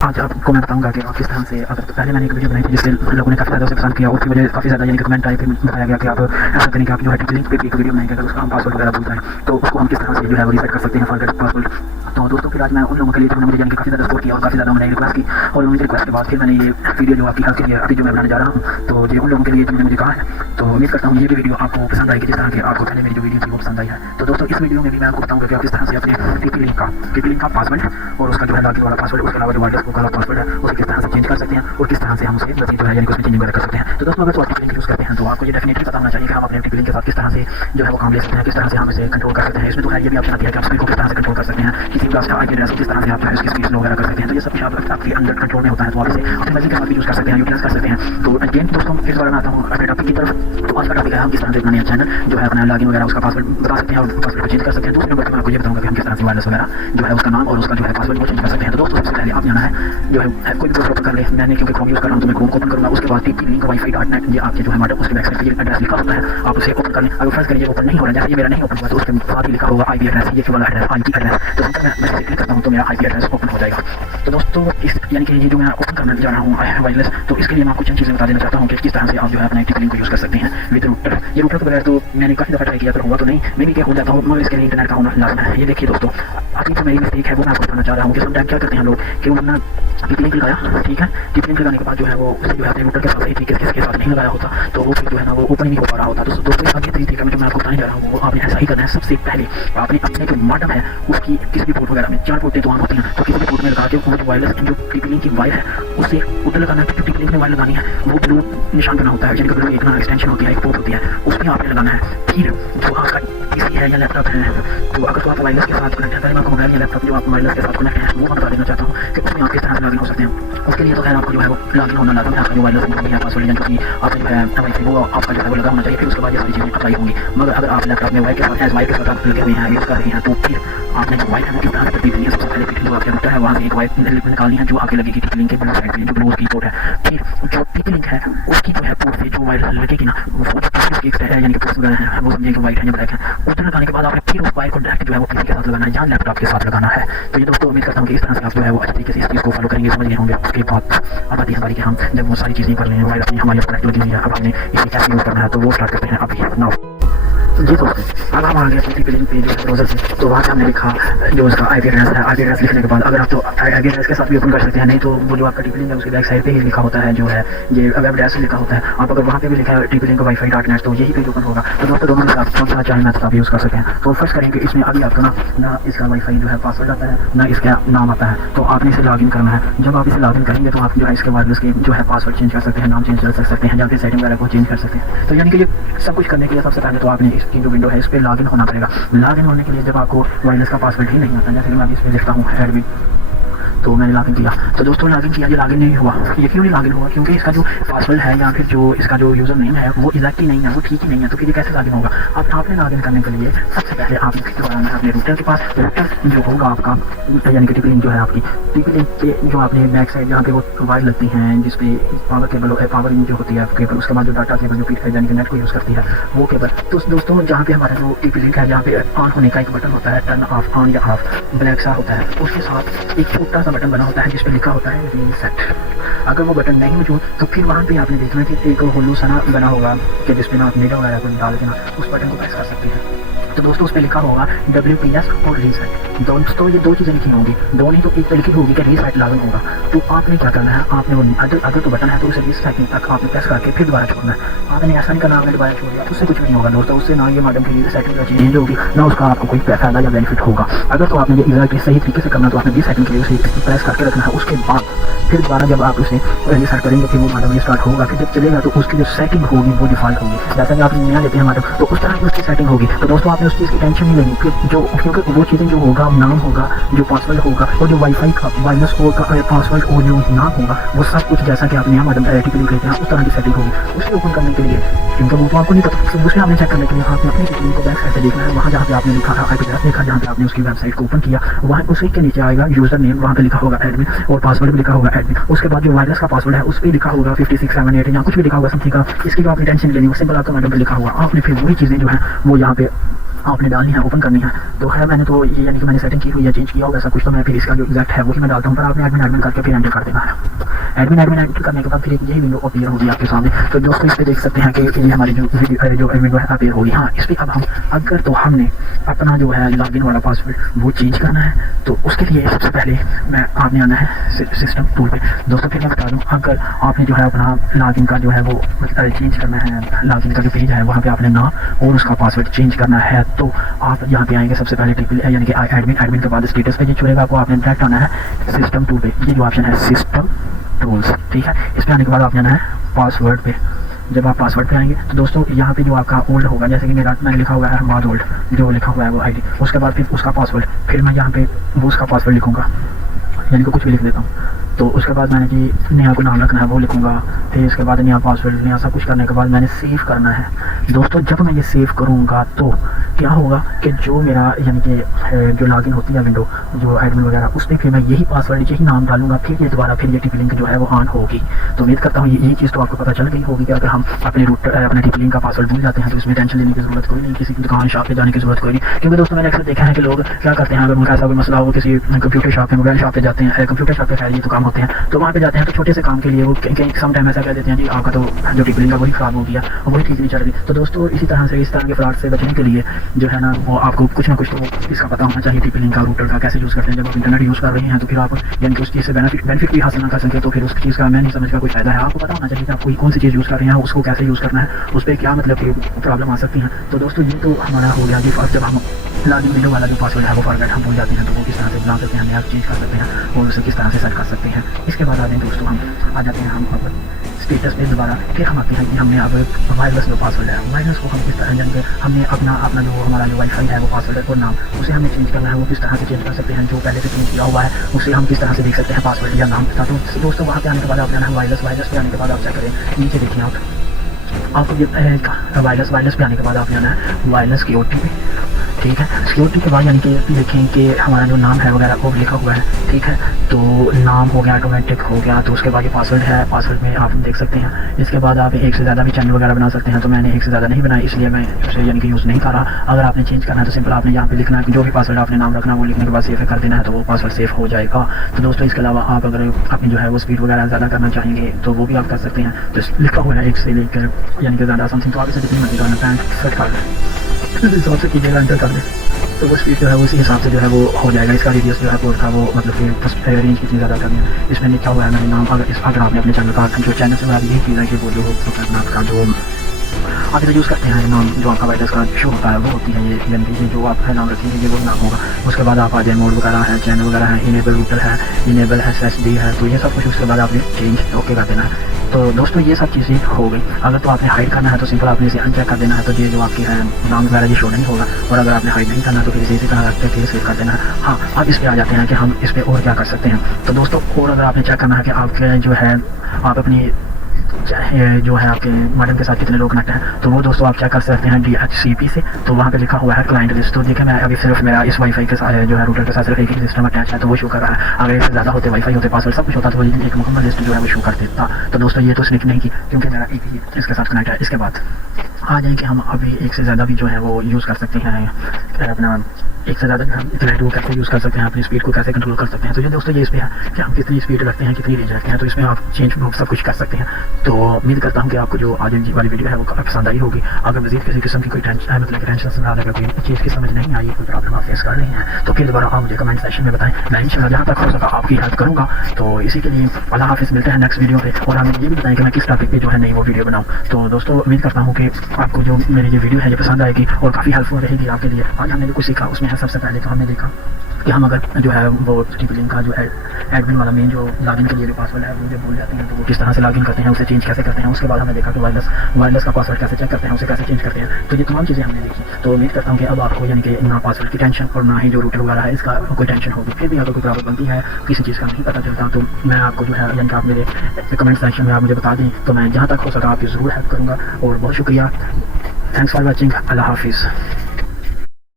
आज आपको मैं बताऊंगा कि किस तरह से अगर पहले मैंने एक वीडियो बनाई थी जिससे लोगों ने काफ़ी ज़्यादा उसे पसंद किया, उसकी वजह काफ़ी ज़्यादा यानी कि कमेंट आए, फिर बताया गया कि आप ऐसा करें कि आप जो है लिंक पे एक वीडियो बनाएंगे, अगर उसका हम पासवर्ड वगैरह भूल जाए तो उसको हम किस तरह से जो है वो रीसेट कर सकते हैं फॉरगेट पासवर्ड। तो दोस्तों फिर आज मैं उन लोगों के लिए जिन्होंने मुझे यानी कि काफ़ी ज़्यादा सपोर्ट किया और काफ़ी ज़्यादा उन्होंने रिक्वेस्ट की, और उनकी रिक्वेस्ट के बाद फिर मैंने ये वीडियो जो आपकी हेल्प के लिए अभी जो मैं बनाने जा रहा हूँ, तो ये उन लोगों के लिए जिन्होंने मुझे कहा है। तो उम्मीद करता हूँ ये भी वीडियो आपको पसंद आएगी जिस तरह के आपको पहले मेरी जो वीडियो थी वो पसंद आई है। तो दोस्तों इस वीडियो में भी मैं आपको बताऊँगा कि आप किस तरह से अपने टीपी लिंक का पासवर्ड और उसका जो है लॉगिन वाला पासवर्ड, उसके अलावा जो वायरलेस वाला पासवर्ड है उसे किस तरह से चेंज कर सकते हैं और किस तरह से हम उसे मजीद जो है यानी कि उसमें चेंजिंग वगैरह कर सकते हैं। तो दोस्तों अगर आप टीपी लिंक यूज़ करते हैं तो आपको ये डेफिनेटली पता होना चाहिए कि हम अपने टीपी लिंक के साथ किस तरह से जो है वो काम ले सकते हैं, किस तरह से हम इसे कंट्रोल कर सकते हैं। इसमें तो है ये भी ऑप्शन आती है कि आप स्पीड को किस तरह से कंट्रोल कर सकते हैं, किसी भी आईपी एड्रेस किस तरह से आप जो है इसकी स्पीड वगैरह कर सकते हैं। तो ये सब कुछ आपके अंडर कंट्रोल में होता है, तो आप इसे अपनी मर्जी के साथ भी यूज़ कर सकते हैं, यूटिलाइज कर सकते हैं। तो अगेन दोस्तों फिर दोबारा मैं आता हूँ अपने टॉपिक की तरफ। तो आज का टॉपिक है हम किस तरह से अपना नया चैनल जो है अपना लॉगिन वगैरह उसका पासवर्ड बता सकते हैं और पासवर्ड को चेंज कर सकते हैं। दूसरे नंबर पर मैं आपको ये बताऊंगा कि हम किस तरह से वायरलेस वगैरह जो है उसका नाम और उसका जो है पासवर्ड को चेंज कर सकते हैं। तो दोस्तों सबसे पहले आप जाना है जो है कोई भी ब्राउज़र ओपन कर ले। मैंने क्योंकि क्रोम यूज़ कर रहा हूँ तो मैं क्रोम ओपन करूँगा, उसके बाद टीपी लिंक wifi.net ये आपके जो है मॉडम उसके बैक साइड पर एड्रेस लिखा होता है, आप उसे ओपन कर लें। अगर फर्स्ट करिए ओपन नहीं हो रहा, जैसे ये मेरा नहीं ओपन हुआ तो उसके साथ ही लिखा होगा आईपी एड्रेस, ये वाला एड्रेस आईपी एड्रेस। तो जब मैं मैसेज क्लिक करता हूँ तो मेरा आईपी एड्रेस ओपन हो जाएगा। तो दोस्तों इस यानी कि ये जो मैं ओपन करने जा रहा हूँ वायरलेस, तो इसके लिए मैं आपको चंद चीज़ें बता देना चाहता हूँ कि किस तरह से आप जो है अपने टीपी लिंक को यूज़ कर सकते हैं विद रूटर। ये रूटर के बगैर तो मैंने काफ़ी दफ़ा ट्राई किया पर हुआ तो नहीं, मैं भी क्या हो जाता हूँ, मगर इसके लिए इंटरनेट का होना लाजमी है। ये देखिए दोस्तों अभी जो मेरी मिस्टेक है वो मैं आपको बताना चाह रहा हूँ कि समटाइम क्या करते हैं लोग कि उन्होंने टीपी लिंक लगाया, ठीक है, टीपी लिंक लगाने के बाद जो है वो उसे जो है अपने रूटर के साथ सही तरीके से साथ नहीं लगाया होता, तो वो फिर जो है ना वो ओपन ही नहीं हो पा रहा होता। तो दोस्तों इसका ये तरीका मैं जो मैं आपको बताने जा रहा हूँ वो आपने ऐसा ही करना है। सबसे पहले आपने अपने जो मॉडम है उसकी किसी भी पोर्ट वगैरह में 4 पोर्टें तो ऑन होती हैं, तो किसी भी पोर्ट में लगा के वो जो वायरलेस जो टीपी लिंक की वायर है उससे उधर लगाना है। टीपी लिंक में वायर लगानी है, वो ब्लू निशान बना होता है, यानी कि ब्लू एक ना एक्सटेंशन होती है, एक पोर्ट होती है, उसमें आपने लगाना है। फिर जो आपका पीसी है या लैपटॉप है, तो अगर तो आप वायरलेस के साथ कनेक्ट है, पहले मैं आपको मोबाइल या लैपटॉप जो आप वायरलेस के साथ कनेक्ट है वो मैं बता देना चाहता हूँ कि उसमें आप किस तरह से लॉगिन हो सकते हैं। उसके लिए तो खैर आपको जो है वो लॉगिन होना लाजमी है, आपका जो वायरलेस है पासवर्ड या जो कि आपका जो है वाईफाई वो आपका जो है वो लगा होना चाहिए, फिर उसके बाद ये सारी चीज़ें अप्लाई होंगी। मगर अगर आप लैपटॉप में वाई के साथ वाई के साथ आप लगे हुए हैं यूज़ कर रहे हैं, तो फिर आपने जो वाई है वो किस तरह से खरीदनी है। सबसे पहले जो आपके रूटर है वहाँ से एक वाई निकालनी है जो आगे लगेगी टीपी लिंक के ब्लू साइड पे, जो ब्लू की पोर्ट है। फिर जो टीपी लिंक है उसकी जो है पोर्ट से जो वायर लगेगी ना वो उसकी है यानी कि पोर्ट वगैरह है वो समझिए कि वाइट है या ब्लैक है, उधर लगाने के बाद आपने फिर उस वायर को डायरेक्ट जो है वो पीसी के साथ लगाना है या लैपटॉप के साथ लगाना है। तो ये दोस्तों उम्मीद करता हूँ कि इस तरह से आप जो है वो अच्छी तरीके से इस चीज़ को फॉलो करेंगे, समझ गए होंगे। उसके बाद अब आती है हमारी कि हम जब वो सारी चीज़ें कर लें वायर अपनी हमारी कनेक्ट लगी हुई है, अब हमने इसे कैसे यूज़ करना है तो वो स्टार्ट करते हैं अभी नाउ। जी दोस्तों अब हम आ गए टीपी लिंक पे जो ब्राउज़र से, तो वहाँ पे हमने लिखा जो उसका आईपी एड्रेस है। आईपी एड्रेस लिखने के बाद अगर आप तो आईपी एड्रेस के साथ भी ओपन कर सकते हैं, नहीं तो वो जो आपका टीपी लिंक है उसके बैक साइड पे ही लिखा होता है जो है ये वेब एड्रेस लिखा होता है। आप अगर वहाँ पे भी लिखा है टीपी लिंक wifi.net तो यही पेज ओपन होगा। तो दोस्तों दोनों में आप कौन सा चाहे मेथड आप यूज़ कर सकते हैं। तो फर्स्ट करेंगे इसमें अभी आपको ना इसका वाईफाई जो है पासवर्ड आता है ना इसका नाम आता है, तो आपने इसे लॉगिन करना है। जब आप इसे लॉगिन करेंगे तो आप जो है इसके वायरलेस के जो है पासवर्ड चेंज कर सकते हैं, नाम चेंज कर सकते हैं, या फिर सेटिंग वगैरह को चेंज कर सकते हैं। तो यानी कि ये सब कुछ करने के लिए सबसे पहले तो आपने इसकी जो विंडो है इस पर लॉगिन होना पड़ेगा। लॉगिन होने के लिए जब आपको वायरलेस का पासवर्ड ही नहीं आता, जैसे कि मैं अभी इसमें लिखता हूँ एडमिन, तो मैंने लॉगिन किया। तो दोस्तों लॉगिन किया, ये लॉगिन नहीं हुआ। ये क्यों नहीं लॉगिन हुआ? क्योंकि इसका जो पासवर्ड है या फिर जो इसका जो यूज़र नेम है वो एग्जैक्ट ही नहीं है, वो ठीक ही नहीं है। तो फिर ये कैसे लॉगिन होगा? अब आपने लॉगिन करने के लिए सबसे पहले आप दोबारा है अपने रूटर के पास। रूटर जो होगा आपका यानी कि टीपी लिंक जो है आपकी टीपी लिंक के जो आपने बैक साइड जहाँ पे वो वायर लगती हैं जिसपे पावर केबल पावर जो होती है केबल, उसके बाद जो डाटा केबल जो फीड यानी कि नेट को यूज़ करती है वो केबल। तो दोस्तों जहाँ पे हमारा जो टीपी लिंक है जहाँ पे ऑन होने का एक बटन होता है, टर्न ऑफ ऑन या ऑफ ब्लैक सा होता है, उसके साथ एक छोटा सा बटन बना होता है जिसपे लिखा होता है रीसेट। अगर वो बटन नहीं मौजूद तो फिर वहाँ पे आपने देखना कि एक होलू सा बना होगा कि जिसपे ना आप मीडिया वगैरह को डाल के ना उस बटन को प्रेस कर सकते हैं। तो दोस्तों उस पर लिखा होगा WPS और रीसेट। दोस्तों ये दो चीज़ें लिखी होंगी, दो नहीं तो एक तो लिखी होगी कि रीसेट लॉगिन होगा। तो आपने क्या करना है, आपने वो अगर तो बटन है तो उसे 20 सेकंड तक आपने प्रेस करके फिर दोबारा छोड़ना है। आपने ऐसा नहीं करना आपने दोबारा छोड़ दिया, उससे कुछ नहीं होगा दोस्तों। उससे ना ये मॉडम की सेटिंग चेंज होगी ना उसका आपको कोई फायदा या बेनिफिट होगा। अगर तो आपने ये एग्जैक्टली सही तरीके से करना तो आपने 20 सेकंड के लिए उसे प्रेस करके रखना है। उसके बाद फिर दोबारा जब आप उसे रीसेट करेंगे फिर वो मॉडम स्टार्ट होगा, फिर जब चलेगा तो उसकी जो सेटिंग होगी वो डिफॉल्ट होगी। जैसा कि आप नया लेते हैं मॉडम तो उस तरह की उसकी सेटिंग होगी। तो दोस्तों आपने उस चीज़ की टेंशन नहीं लेनी, फिर जो क्योंकि वो चीज़ें जो होगा नाम होगा, जो पासवर्ड होगा और जो वाईफाई का वायरलेस का पासवर्ड और जो नाम होगा वो सब कुछ जैसा कि आप नया मॉडम टीपी लिंक लेते हैं उस तरह की सेटिंग होगी। उसे ओपन करने के लिए क्योंकि वो तो आपको नहीं पता, दूसरे आपने चेक करने के लिए आपने अपनी टीपी लिंक को बैक साइड से देखना है। वहाँ जहाँ पे आपने लिखा था आईपी एड्रेस लिखा, जहाँ पे आपने उसकी वेबसाइट को ओपन किया वहाँ उसी के नीचे आएगा यूज़र नेम, वहाँ पे लिखा होगा एडमिन और पासवर्ड भी लिखा होगा एडमिन। उसके बाद जो वायरलेस का पासवर्ड है उस पर लिखा होगा 5678 या कुछ भी लिखा होगा समथिंग का। इसकी जो आपने टेंशन लेनी वो सिंपल आपका मॉडम पे लिखा हुआ। आपने फिर वही चीज़ें जो है वो यहाँ पे आपने डालनी है, ओपन करनी है। तो खैर मैंने तो ये यानी कि मैंने सेटिंग की हुई है, चेंज किया होगा सब कुछ, तो मैं फिर इसका जो एग्जैक्ट है वही मैं डालता हूँ। पर आपने एडमिन करके फिर एंटर कर देना है। एडमिन एंटर करने के बाद फिर यही विंडो अपीयर होगी आपके सामने। तो दोस्तों इस पर देख सकते हैं कि ये हमारी जो विंडो है अपीयर होगी। हाँ, इस पर अब हम अगर तो हमने अपना जो है लॉगिन वाला पासवर्ड वो चेंज करना है, तो उसके लिए सबसे पहले मैं आपने आना है सिस्टम टूल पे। दोस्तों फिर मैं बता दूँ, अगर आपने जो है अपना लॉगिन का जो है वो चेंज करना है, लॉगिन का जो पेज है वहाँ पे आपने नाम और उसका पासवर्ड चेंज करना है, तो आप यहाँ पे आएंगे सबसे पहले ट्रिपल यानी कि एडमिन के बाद स्टेटस पे जो चुनेगा आपको आपने डायरेक्ट आना है सिस्टम टूल पे। ये जो ऑप्शन है सिस्टम टूल्स, ठीक है। इस पर आने के बाद आप जाना है पासवर्ड पे। जब आप पासवर्ड पे आएंगे तो दोस्तों यहाँ पे जो आपका ओल्ड होगा, जैसे कि मेरा मैंने लिखा हुआ है बाद ओल्ड, जो लिखा हुआ है वो आईडी, उसके बाद फिर उसका पासवर्ड, फिर मैं यहाँ पे वो उसका पासवर्ड लिखूँगा, यानी कि कुछ भी लिख देता हूँ। तो उसके बाद मैंने जी नया को नाम रखना है वो लिखूँगा, फिर इसके बाद नया पासवर्ड, नया सब कुछ करने के बाद मैंने सेव करना है। दोस्तों जब मैं ये सेव करूँगा तो क्या होगा कि जो मेरा यानी कि जो लॉगिन होती है विंडो जो एडमिन वगैरह, उस पर फिर मैं यही पासवर्ड यही नाम डालूंगा, फिर ये दोबारा फिर ये टिप लिंक जो है वो ऑन होगी। तो उम्मीद करता हूँ ये चीज़ तो आपको पता चल गई होगी कि अगर हम अपने अपने टिप लिंक का पासवर्ड भूल जाते हैं तो इसमें टेंशन लेने की जरूरत कोई नहीं, किसी दुकान शॉप पे जाने की जरूरत कोई नहीं। क्योंकि दोस्तों मैंने अक्सर देखा है कि लोग क्या करते हैं, अगर उनका ऐसा कोई मसला हो, किसी कंप्यूटर शॉप पे मोबाइल शॉप पे जाते हैं, कंप्यूटर शॉप पे खैर ये तो काम होते हैं, तो वहाँ पे जाते हैं तो छोटे से काम के लिए वो सम टाइम ऐसा कह देते हैं जी आपका तो जो टिप लिंक है वही खराब हो गया और वही ठीक नहीं चल रही। तो दोस्तों इसी तरह से इस तरह के फ्रॉड से बचने के लिए जो है ना वो आपको कुछ ना कुछ तो इसका पता होना चाहिए, टिप लिंक का, रूटर का कैसे यूज़ करते हैं। जब आप इंटरनेट यूज़ कर रहे हैं तो फिर आप यानी कि उस चीज़ से बेनिफिट भी हासिल ना कर सके तो फिर उस चीज़ का मैं नहीं समझ का कोई फायदा है। आपको पता होना चाहिए कि आप कौन सी चीज़ यूज़ कर रहे हैं, उसको कैसे यूज़ करना है, उस पर क्या मतलब कि प्रॉब्लम आ सकती है। तो दोस्तों ये तो हमारा हो गया जी जब हम लॉगिन विंडो वाला जो पासवर्ड है वो फॉरगेट हम भूल जाते हैं तो वो किस तरह से बना सकते हैं, नया चेंज कर सकते हैं और उसे किस तरह से सेट कर सकते हैं। इसके बाद आते हैं दोस्तों हम आ जाते हैं हम अब स्टेटस पे दोबारा, फिर हम आते हैं कि हमने अब वायरलेस जो पासवर्ड है, वायरलेस को हम किस तरह यानी कि हमने अपना जो हमारा जो वाईफाई है वो पासवर्ड है और नाम उसे हमें चेंज करना है, वो किस तरह से चेंज कर सकते हैं। जो पहले से चेंज किया हुआ है उसे हम किस तरह से देख सकते हैं पासवर्ड या नाम। तो दोस्तों वहाँ पे आने के बाद आप जाना है वायरलेस पे आने के बाद आप चेक करें, नीचे देखिए आपको ये वायरलेस पे आने के बाद आप जाना है वायरलेस सिक्योरिटी पे, ठीक है। सिक्योरिटी के बाद यानी कि देखें कि हमारा जो नाम है वगैरह वो लिखा हुआ है, ठीक है। तो नाम हो गया, ऑटोमेटिक हो गया, तो उसके बाद ये पासवर्ड है, पासवर्ड में आप देख सकते हैं। इसके बाद आप एक से ज़्यादा भी चैनल वगैरह बना सकते हैं, तो मैंने एक से ज़्यादा नहीं बनाया इसलिए मैं उसे यानी कि यूज़ नहीं कर रहा। अगर आपने चेंज करना है तो सिंपल आपने यहाँ पे लिखना है कि जो भी पासवर्ड आपने नाम रखना है वो लिखने के बाद सेव कर देना है, तो वो पासवर्ड सेव हो जाएगा। तो दोस्तों इसके अलावा आप अगर अपनी जो है वो स्पीड वगैरह ज़्यादा करना चाहेंगे तो वो भी आप कर सकते हैं। तो लिखा हुआ है एक से लेकर यानी कि ज़्यादा समथिंग, तो आप इसे जितनी मर्जी करना सेट कर दें, इस हिसाब से कीजिएगा, एंटर कर दें तो वो स्पीड जो है वो इसी हिसाब से जो है वो हो जाएगा। इसका रेडियस जो है पोर्ट का वो मतलब कि रेंज कितनी ज़्यादा करनी है इसमें लिखा हुआ है मैंने नाम। अगर आपने अपने चैनल का जो चैनल से यही चीज़ है कि वो जो आपका जो आप इसे यूज़ करते हैं नाम जो आपका वायरस का शो होता है वो होती है ये, यानी कि जो आप नाम रखेंगे ये वो नाम होगा। उसके बाद आप आ जाए मोड वगैरह है, चैनल वगैरह है, इनेबल रूटर है, इनेबल SSD है, तो ये सब कुछ उसके बाद आपने चेंज ओके कर देना है। तो दोस्तों ये सब चीज़ें हो गई। अगर तो आपने हाइड करना है तो सिंपल आपने इसे अनचेक कर देना है, तो ये जो आपकी है नाम वगैरह ये शो नहीं होगा। और अगर आपने हाइड नहीं करना तो फिर इसी तरह रख के फिर सेव कर देना है। हाँ, अब इस पर आ जाते हैं कि हम इस पर और क्या कर सकते हैं। तो दोस्तों और अगर आपने चेक करना है कि आपके जो है आप अपनी जो है आपके मॉडम के साथ कितने लोग कनेक्ट हैं, तो वो दोस्तों आप चेक कर सकते हैं DHCP से। तो वहाँ पे लिखा हुआ है क्लाइंट लिस्ट। तो देखिए मैं अभी सिर्फ मेरा इस वाईफाई के साथ जो है रूटर के साथ सिर्फ एक ही सिस्टम अटैच है तो वो शो कर रहा है। अगर इससे ज़्यादा होते वाईफाई होते पासवर्ड सब कुछ होता तो एक मुकम्मल लिस्ट जो है वो शो कर देता। तो दोस्तों ये तो स्निप नहीं की क्योंकि मेरा एक ही इसके साथ कनेक्ट है। इसके बाद आ जाए कि हम अभी एक से ज़्यादा भी जो है वो यूज़ कर सकते हैं, अपना एक से ज़्यादा हम इंटरनेट को कैसे यूज़ कर सकते हैं, अपनी स्पीड को कैसे कंट्रोल कर सकते हैं। तो ये दोस्तों ये इस पर है कि हम कितनी स्पीड रखते हैं, कितनी रेंज रखते हैं, तो इसमें आप चेंज सब कुछ कर सकते हैं। तो उम्मीद करता हूँ कि आपको जो आज वाली वीडियो है वो काफ़ी पसंद आई होगी। अगर मज़ीद किसी किस्म की कोई टेंशन है मतलब टेंशन से ज़्यादा कोई चीज़ की समझ नहीं आई, कोई प्रॉब्लम आप फेस कर रही हैं तो फिर दोबारा आप मुझे कमेंट सेक्शन में बताएं। मैं इंशाल्लाह जहाँ तक हो सका आपकी हेल्प करूँगा। तो इसी के लिए अल्लाह हाफिज़, मिलते हैं नेक्स्ट वीडियो पे। और हमें ये भी बताएं कि मैं किस टॉपिक पे जो है नई वो वीडियो बनाऊँ। तो दोस्तों उम्मीद करता हूँ कि आपको जो मेरी ये वीडियो है ये पसंद आएगी और काफ़ी हेल्पफुल रहेगी आपके लिए। आज हमने जो कुछ सीखा उसमें है सबसे पहले तो हमने देखा कि हम अगर जो है वो टिप लिंक का जो है एडमिन वाला मेन जो लॉगिन के लिए जो पासवर्ड है वो जब भूल जाते हैं तो वो किस तरह से लॉगिन करते हैं, उसे चेंज कैसे करते हैं। उसके बाद हमने देखा कि वायरलेस का पासवर्ड कैसे चेक करते हैं, उसे कैसे चेंज करते हैं। तो ये तमाम चीज़ें हमने देखी। तो उम्मीद करता हूँ कि अब आपको यानी कि ना पासवर्ड की टेंशन और ना ही जो रूटर वगैरह है इसका कोई टेंशन होगी। फिर भी अगर कोई प्रॉब्लम बनती है, किसी चीज़ का नहीं पता चलता, तो मैं आपको जो है यानी कि आप मेरे कमेंट सेक्शन में आप मुझे बता दें तो मैं जहाँ तक हो सका आपकी ज़रूर हेल्प करूँगा। और बहुत शुक्रिया, थैंक्स फॉर वॉचिंग, अल्लाह हाफिज़।